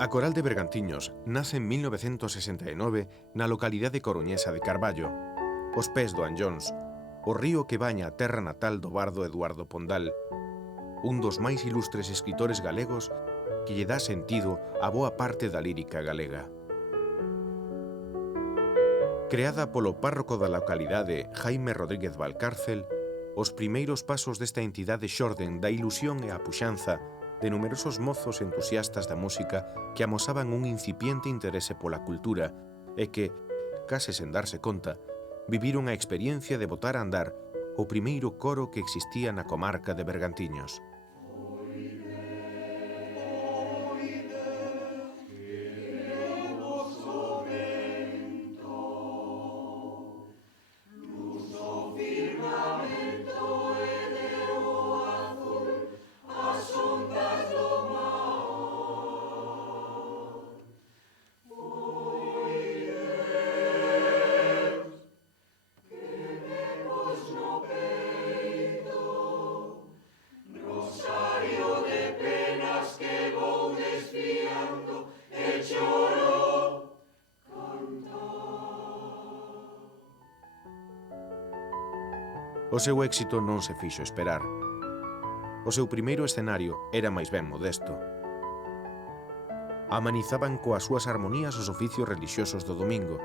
A Coral de Bergantiños nace en 1969 na localidade coruñesa de Carballo, aos pés do Anllóns, o río que baña a terra natal do bardo Eduardo Pondal, un dos máis ilustres escritores galegos que lle dá sentido a boa parte da lírica galega. Creada polo párroco da localidade Jaime Rodríguez Valcárcel, os primeiros pasos desta entidade xorden da ilusión e a puxanza de numerosos mozos entusiastas da música que amosaban un incipiente interese pola cultura e que, case sen darse conta, viviron a experiencia de botar a andar o primeiro coro que existía na comarca de Bergantiños. O seu éxito non se fixo esperar. O seu primeiro escenario era máis ben modesto. Amanizaban coas súas armonías os oficios relixiosos do domingo,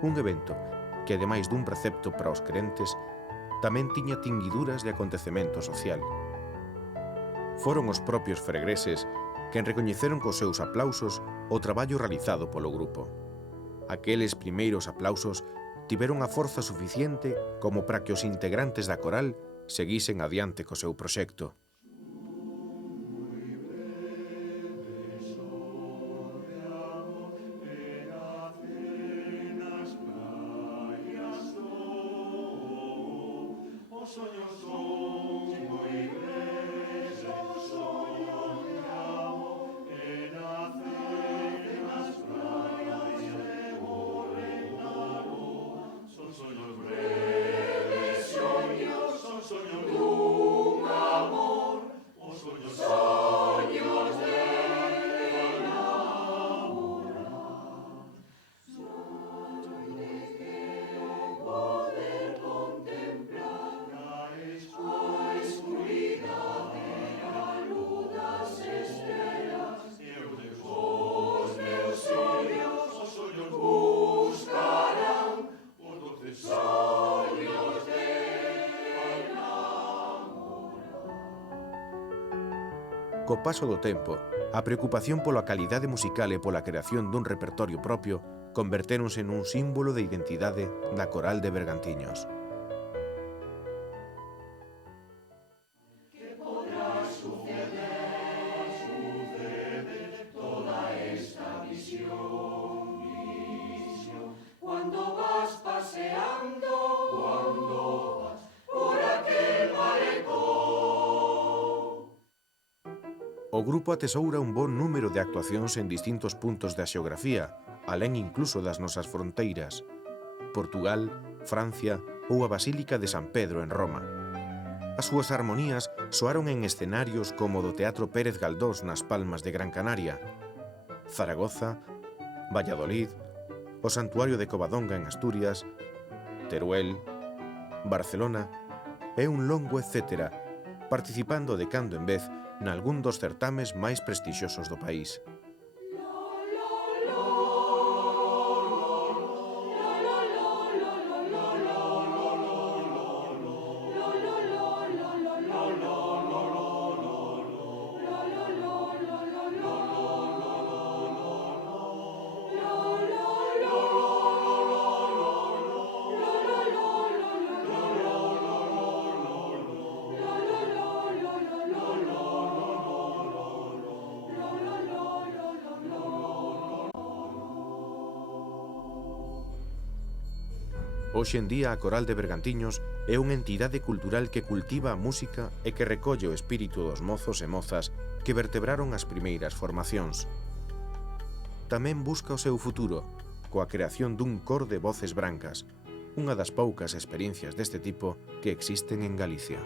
un evento que, ademais dun precepto para os crentes, tamén tiña tinguiduras de acontecemento social. Foron os propios feregreses quen recoñeceron cos seus aplausos o traballo realizado polo grupo. Aqueles primeiros aplausos tiveron a forza suficiente como para que os integrantes da coral seguisen adiante co seu proxecto. Co paso do tempo, a preocupación pola calidade musical e pola creación dun repertorio propio convertéronse nun símbolo de identidade da Coral de Bergantiños. O grupo atesoura un bon número de actuacións en distintos puntos da xeografía, alén incluso das nosas fronteiras: Portugal, Francia ou a Basílica de San Pedro en Roma. As súas armonías soaron en escenarios como o do Teatro Pérez Galdós nas Palmas de Gran Canaria, Zaragoza, Valladolid, o Santuario de Covadonga en Asturias, Teruel, Barcelona e un longo etcétera, participando de cando en vez nalgún dos certames máis prestixiosos do país. Hoxe en día a Coral de Bergantiños é unha entidade cultural que cultiva a música e que recolle o espírito dos mozos e mozas que vertebraron as primeiras formacións. Tamén busca o seu futuro, coa creación dun cor de voces brancas, unha das poucas experiencias deste tipo que existen en Galicia.